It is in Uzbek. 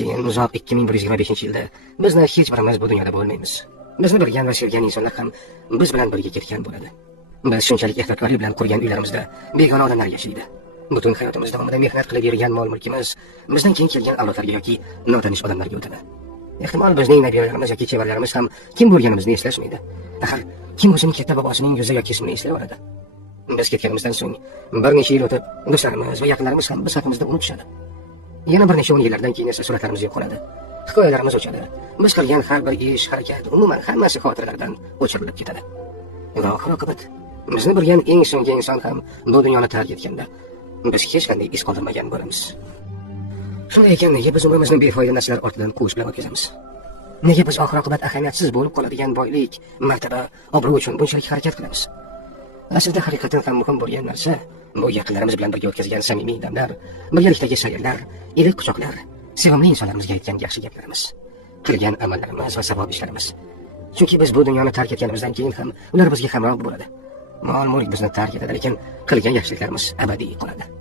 keyin uzoq 2125-yilda bizni hech birimiz bu dunyoda bo'lmaymiz. Bizni bilgan va sevgan insonlar ham biz bilan birga ketgan bo'ladi. Biz shunchalik ehtiyotkorlik bilan qurgan uylarimizda begona odamlar yashaydi. Butun hayotimiz davomida mehnat qilib bergan mol-mulkimiz bizdan keyin kelgan avlodlarga yoki notanish odamlarga o'tadi. Ehtimol bizning nabiralarimiz yoki chevarlarimiz ham kim bo'lganimizni eslashmaydi. Axir kim o'zining katta bobosining yuzi yoki ismini eslaydi oladi. Biz ketganimizdan so'ng bir necha yil o'tib, do'stlarimiz va yaqinlarimiz ham biz haqimizda unutishadi. Yana bir necha 10 yillardan keyin esa suratlarimiz yo'qoladi. Hikoyalarimiz o'chadi. Biz qilgan har bir ish, harakat, umuman hammasi xotiralardan o'chirilib ketadi. Va oxir-oqibat bizni bilgan eng so'nggi inson ham bu dunyoni tark etganda biz hech qanday iz qoldirmagan bo'lamiz. Shunday ekan, nega biz umrimizni befoyda narsalar ortidan quvish bilan o'tkazamiz? Nega biz oxir-oqibat ahamiyatsiz bo'lib qoladigan boylik, martaba, obro' uchun bunchalik harakat qilamiz? Aslida haqiqatan ham muhim bo'lgan narsa bu yaqinlarimiz bilan birga o'tkazgan samimiy damlar, birgalikdagi sayrlar, iliq quchoqlar, sevimli insonlarimizga aytgan yaxshi gaplarimiz, qilgan amallarimiz va savob ishlarimiz. Chunki biz bu dunyoni tark etganimizdan keyin ham ular bizga hamroh bo'ladi. Mol-mulk bizni tark etadi, lekin qilgan yaxshiliklarimiz abadiy qoladi.